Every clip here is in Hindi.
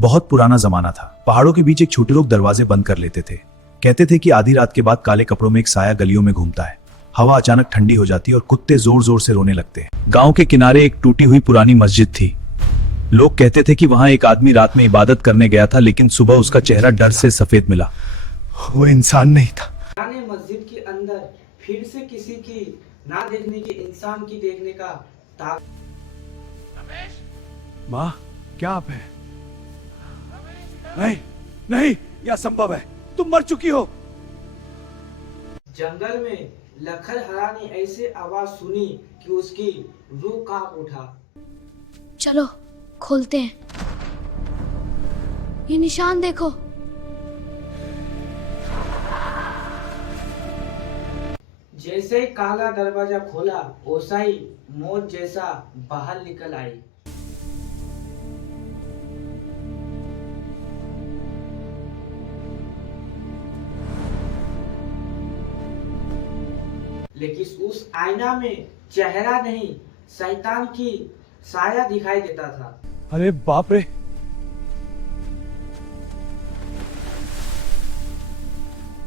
बहुत पुराना जमाना था। पहाड़ों के बीच एक छोटे लोग दरवाजे बंद कर लेते थे। कहते थे कि आधी रात के बाद काले कपड़ों में एक साया गलियों में घूमता है। हवा अचानक ठंडी हो जाती है और कुत्ते जोर जोर से रोने लगते हैं। गांव के किनारे एक टूटी हुई पुरानी मस्जिद थी। लोग कहते थे कि वहां एक आदमी रात में इबादत करने गया था, लेकिन सुबह उसका चेहरा डर से सफेद मिला। वो इंसान नहीं था। पुराने मस्जिद के अंदर फिर से किसी की ना देखने की, इंसान की देखने का माँ, क्या आप है? नहीं नहीं, यह असंभव है। तुम मर चुकी हो। जंगल में लखरहरा ने ऐसे आवाज सुनी कि उसकी रूह कांप उठा। चलो खोलते हैं। ये निशान देखो। जैसे ही काला दरवाजा खोला, ओसाई मौत जैसा बाहर निकल आई। लेकिन उस आईना में चेहरा नहीं, शैतान की साया दिखाई देता था। अरे बाप रे,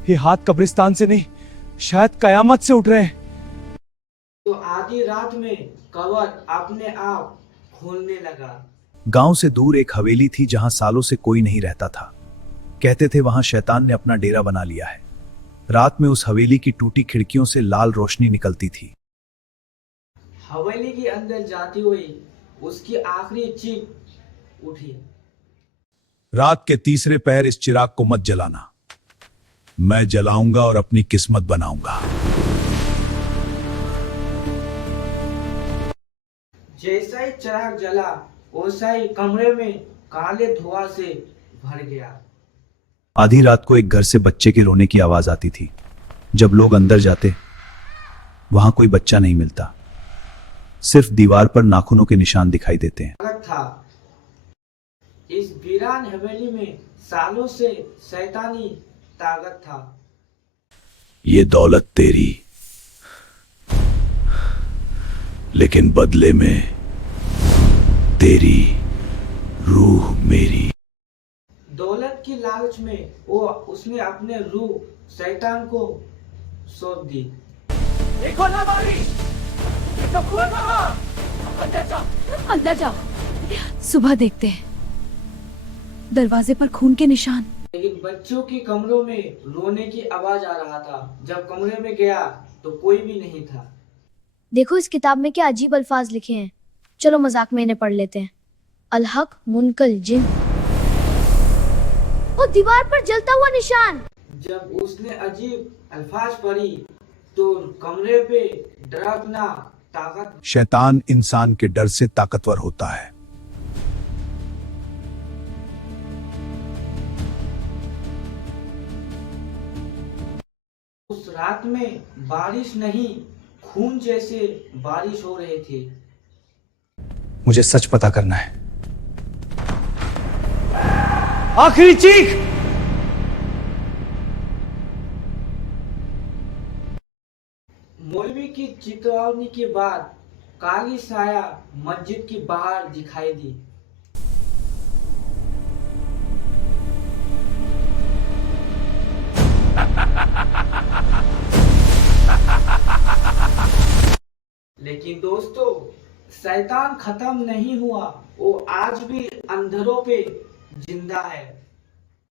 ये हाथ कब्रिस्तान से नहीं, शायद कयामत से उठ रहे हैं। तो आधी रात में कवर अपने आप खोलने लगा। गांव से दूर एक हवेली थी जहां सालों से कोई नहीं रहता था। कहते थे वहां शैतान ने अपना डेरा बना लिया है। रात में उस हवेली की टूटी खिड़कियों से लाल रोशनी निकलती थी। हवेली के अंदर जाती हुई उसकी आखिरी चीख उठी। रात के तीसरे पहर इस चिराग को मत जलाना, मैं जलाऊंगा और अपनी किस्मत बनाऊंगा। जैसा ही चिराग जला, वैसा ही कमरे में काले धुआं से भर गया। आधी रात को एक घर से बच्चे के रोने की आवाज आती थी। जब लोग अंदर जाते, वहां कोई बच्चा नहीं मिलता। सिर्फ दीवार पर नाखूनों के निशान दिखाई देते हैं। था इस वीरान हवेली में सालों से शैतानी ताकत था। ये दौलत तेरी, लेकिन बदले में तेरी रूह मेरी। दौलत की लालच में उसने अपने रूह शैतान को सौंप दी। देखो ना बारी, अंदर जाओ। सुबह देखते हैं। दरवाजे पर खून के निशान। लेकिन बच्चों के कमरों में रोने की आवाज आ रहा था। जब कमरे में गया तो कोई भी नहीं था। देखो इस किताब में क्या अजीब अल्फाज लिखे हैं। चलो मजाक में इन्हें पढ़ लेते हैं। अलहक मुनकल जिन। वो दीवार पर जलता हुआ निशान। जब उसने अजीब अल्फाज पढ़ी तो कमरे पे डरावना ताकत। शैतान इंसान के डर से ताकतवर होता है। उस रात में बारिश नहीं, खून जैसे बारिश हो रहे थे। मुझे सच पता करना है। आखिरी चीख। मौलवी की चेतावनी के बाद काली साया मस्जिद की बाहर दिखाई दी। लेकिन दोस्तों, शैतान खत्म नहीं हुआ। वो आज भी अंधेरों पे जिंदा है।